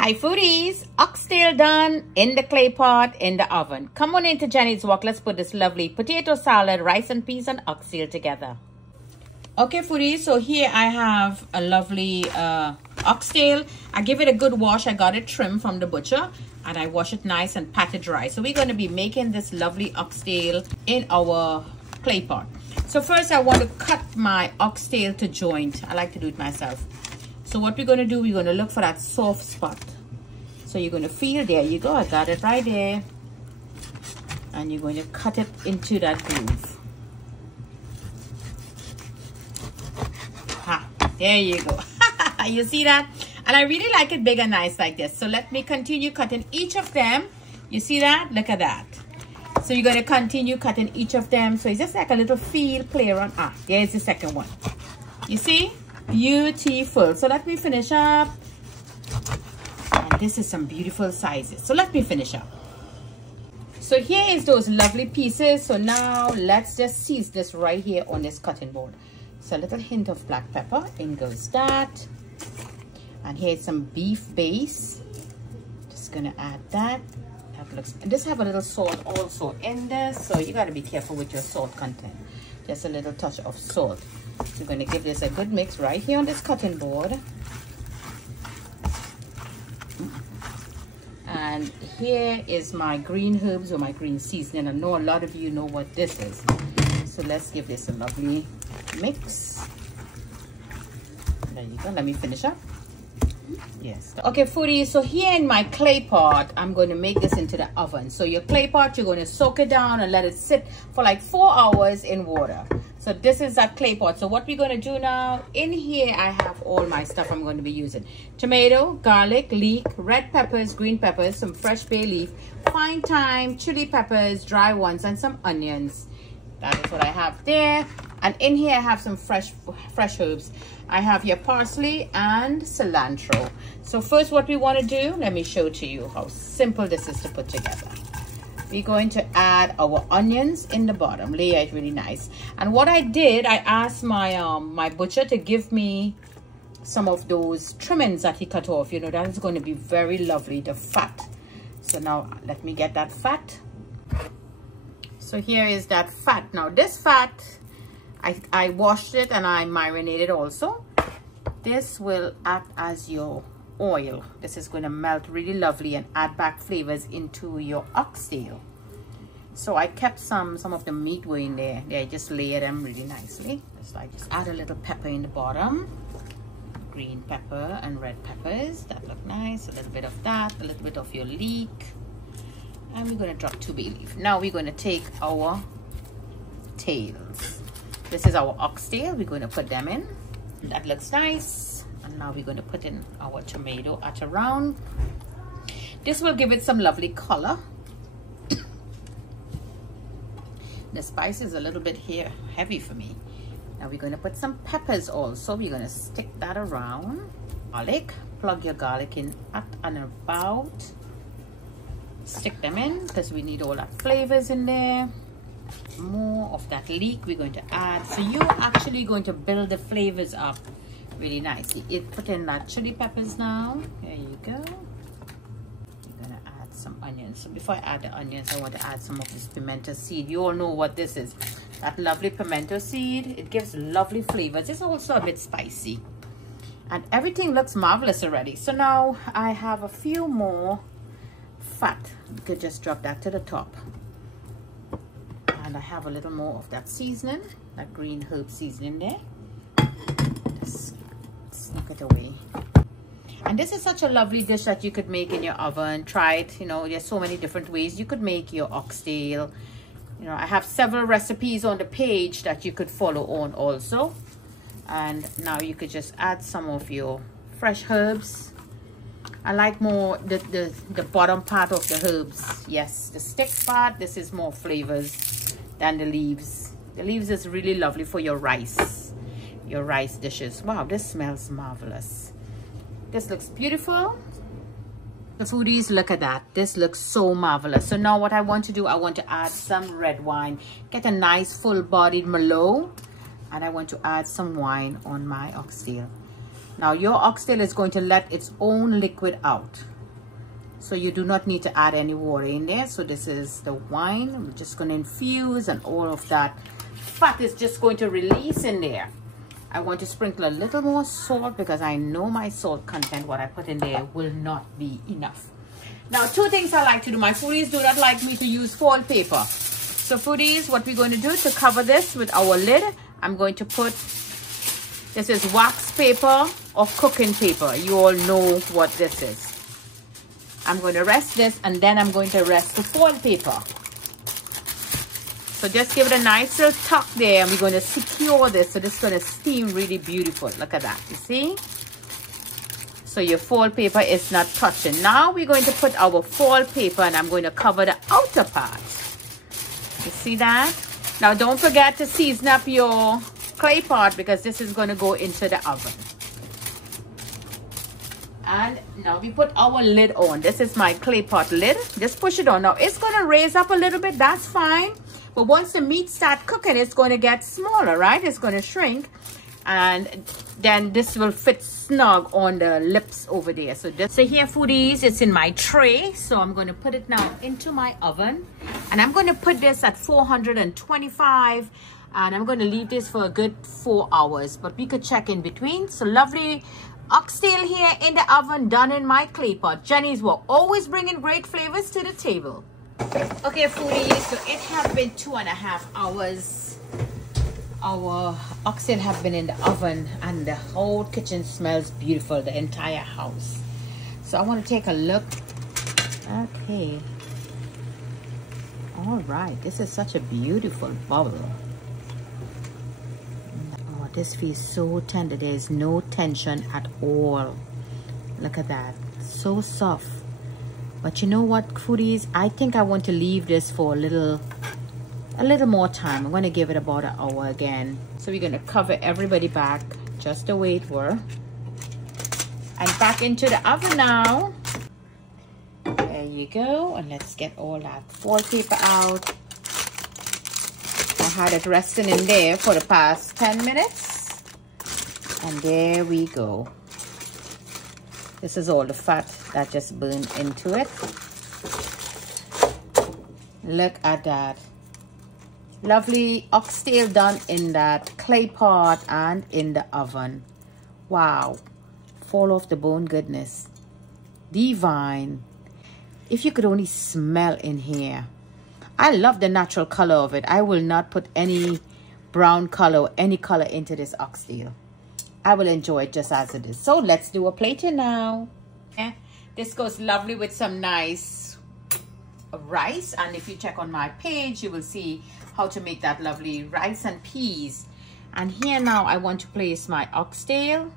Hi foodies, oxtail done in the clay pot in the oven. Come on into Jenny's Wok. Let's put this lovely potato salad, rice and peas and oxtail together. Okay foodies, so here I have a lovely oxtail. I give it a good wash. I got it trimmed from the butcher and I wash it nice and pat it dry. So we're going to be making this lovely oxtail in our clay pot. So first I want to cut my oxtail to joint. I like to do it myself. So what we're going to do, we're going to look for that soft spot. So you're going to feel, there you go, I got it right there. And you're going to cut it into that groove. Ha, there you go. You see that? And I really like it big and nice like this. So let me continue cutting each of them. You see that? Look at that. So you're going to continue cutting each of them. So it's just like a little feel, play around. Ah, there's the second one. You see? Beautiful. So let me finish up. And this is some beautiful sizes. So let me finish up. So here is those lovely pieces. So now let's just season this right here on this cutting board. So a little hint of black pepper. In goes that. And here's some beef base. Just gonna add that. That looks, and just have a little salt also in this. So you gotta be careful with your salt content. Just a little touch of salt. So we're going to give this a good mix right here on this cutting board. And here is my green herbs or my green seasoning. I know a lot of you know what this is. So let's give this a lovely mix. There you go. Let me finish up. Yes. Okay, foodies. So here in my clay pot, I'm going to make this into the oven. So your clay pot, you're going to soak it down and let it sit for like 4 hours in water. So this is that clay pot. So what we're going to do now, in here I have all my stuff I'm going to be using. Tomato, garlic, leek, red peppers, green peppers, some fresh bay leaf, fine thyme, chili peppers, dry ones, and some onions. That is what I have there. And in here I have some fresh herbs. I have your parsley and cilantro. So first what we want to do, let me show to you how simple this is to put together. We're going to add our onions in the bottom, layer it really nice. And what I did, I asked my my butcher to give me some of those trimmings that he cut off. You know, that is going to be very lovely, the fat. So now let me get that fat. So here is that fat. Now this fat, I washed it and I marinated also. This will act as your oil. This is going to melt really lovely and add back flavors into your oxtail. So I kept some of the meat were in there. They just layer them really nicely. So I just add a little pepper in the bottom. Green pepper and red peppers. That look nice. A little bit of that. A little bit of your leek. And we're going to drop 2 bay leaf. Now we're going to take our tails. This is our oxtail. We're going to put them in. That looks nice. And now we're going to put in our tomato at around. This will give it some lovely color. The spice is a little bit here heavy for me. Now we're going to put some peppers also. We're going to stick that around. Garlic. Plug your garlic in at and about. Stick them in because we need all that flavors in there. More of that leek we're going to add. So you're actually going to build the flavors up really nicely. Put in that chili peppers now. There you go. You're gonna add some onions. So before I add the onions, I want to add some of this pimento seed. You all know what this is. That lovely pimento seed. It gives lovely flavors. It's also a bit spicy. And everything looks marvelous already. So now I have a few more fat. You could just drop that to the top. And I have a little more of that seasoning, that green herb seasoning there. Just sneak it away. And this is such a lovely dish that you could make in your oven. Try it. You know, there's so many different ways you could make your oxtail. You know, I have several recipes on the page that you could follow on also. And now you could just add some of your fresh herbs. I like more the bottom part of the herbs. Yes, the stick part, this is more flavors than the leaves. The leaves is really lovely for your rice dishes. Wow, this smells marvelous. This looks beautiful. The foodies, look at that. This looks so marvelous. So now what I want to do, I want to add some red wine. Get a nice full-bodied Merlot. And I want to add some wine on my oxtail. Now your oxtail is going to let its own liquid out. So you do not need to add any water in there. So this is the wine. I'm just going to infuse, and all of that fat is just going to release in there. I want to sprinkle a little more salt because I know my salt content, what I put in there, will not be enough. Now, two things I like to do. My foodies do not like me to use foil paper. So foodies, what we're going to do to cover this with our lid, I'm going to put, this is wax paper or cooking paper. You all know what this is. I'm going to rest this, and then I'm going to rest the foil paper. So just give it a nice little tuck there, and we're going to secure this. So this is going to steam really beautiful. Look at that, you see? So your foil paper is not touching. Now we're going to put our foil paper, and I'm going to cover the outer part. You see that? Now don't forget to season up your clay pot, because this is going to go into the oven. And now we put our lid on. This is my clay pot lid. Just push it on. Now it's going to raise up a little bit. That's fine. But once the meat starts cooking, it's going to get smaller, right? It's going to shrink. And then this will fit snug on the lips over there. So here, foodies, it's in my tray. So I'm going to put it now into my oven. And I'm going to put this at 425. And I'm going to leave this for a good 4 hours. But we could check in between. So lovely oxtail here in the oven, done in my clay pot. Jenny's were always bringing great flavors to the table. Okay, foodies, so it has been 2.5 hours. Our oxtail have been in the oven, and the whole kitchen smells beautiful, the entire house. So I want to take a look. Okay. All right, this is such a beautiful bubble. Oh, this feels so tender. There is no tension at all. Look at that, so soft. But you know what, foodies, I think I want to leave this for a little more time. I'm going to give it about an hour again. So we're going to cover everybody back just the way it were. And back into the oven now. There you go. And let's get all that foil paper out. I had it resting in there for the past 10 minutes. And there we go. This is all the fat that just burned into it. Look at that. Lovely oxtail done in that clay pot and in the oven. Wow. Fall off the bone goodness. Divine. If you could only smell in here. I love the natural color of it. I will not put any brown color or any color into this oxtail. I will enjoy it just as it is. So let's do a plating now. Yeah, this goes lovely with some nice rice. And if you check on my page, you will see how to make that lovely rice and peas. And here now I want to place my oxtail.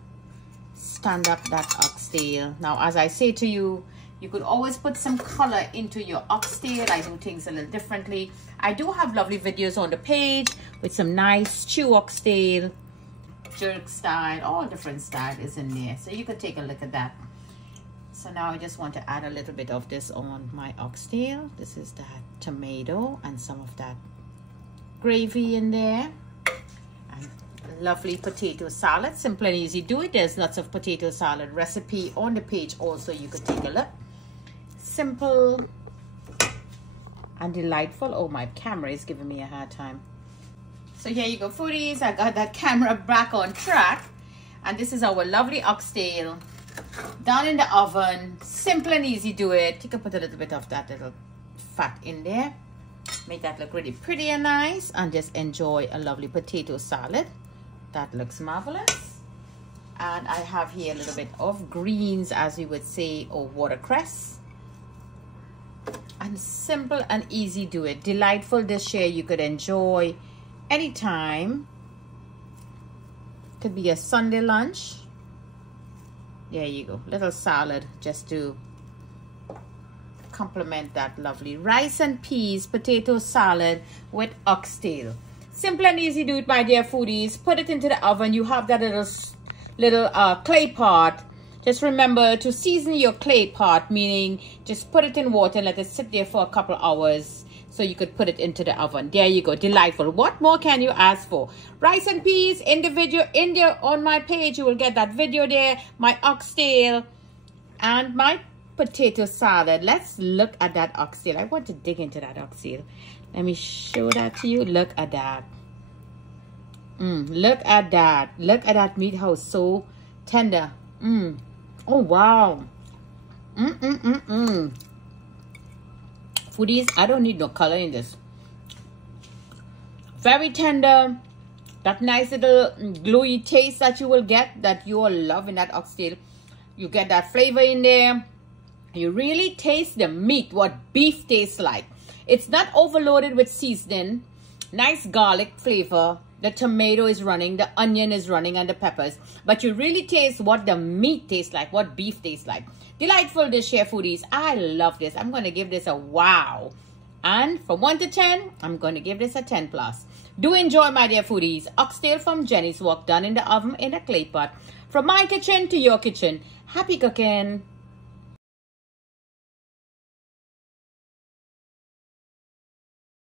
Stand up that oxtail. Now, as I say to you, you could always put some color into your oxtail. I do things a little differently. I do have lovely videos on the page with some nice stew oxtail, jerk style, all different style is in there. So you could take a look at that. So now I just want to add a little bit of this on my oxtail. This is that tomato and some of that gravy in there. And lovely potato salad. Simple and easy. Do it. There's lots of potato salad recipe on the page also. You could take a look. Simple and delightful. Oh, my camera is giving me a hard time. So here you go, foodies. I got that camera back on track. And this is our lovely oxtail done in the oven. Simple and easy, do it. You can put a little bit of that little fat in there. Make that look really pretty and nice. And just enjoy a lovely potato salad. That looks marvelous. And I have here a little bit of greens, as we would say, or watercress. And simple and easy, do it. Delightful dish here you could enjoy anytime. Could be a Sunday lunch. There you go, little salad just to complement that lovely rice and peas potato salad with oxtail. Simple and easy, do it, my dear foodies. Put it into the oven. You have that little clay pot. Just remember to season your clay pot, meaning just put it in water and let it sit there for a couple hours. so you could put it into the oven. There you go. Delightful. What more can you ask for? Rice and peas in the video, on my page. You will get that video there. My oxtail and my potato salad. Let's look at that oxtail. I want to dig into that oxtail. Let me show that to you. Look at that. Look at that. Look at that meat, how so tender. Oh, wow. Foodies, I don't need no color in this. Very tender. That nice little gluey taste that you will get, that you will love in that oxtail. You get that flavor in there. You really taste the meat, what beef tastes like. It's not overloaded with seasoning. Nice garlic flavor. The tomato is running, the onion is running, and the peppers. But you really taste what the meat tastes like, what beef tastes like. Delightful dish here, foodies. I love this. I'm going to give this a wow. And from 1 to 10, I'm going to give this a 10 plus. Do enjoy, my dear foodies. Oxtail from Jenny's Wok, done in the oven in a clay pot. From my kitchen to your kitchen. Happy cooking.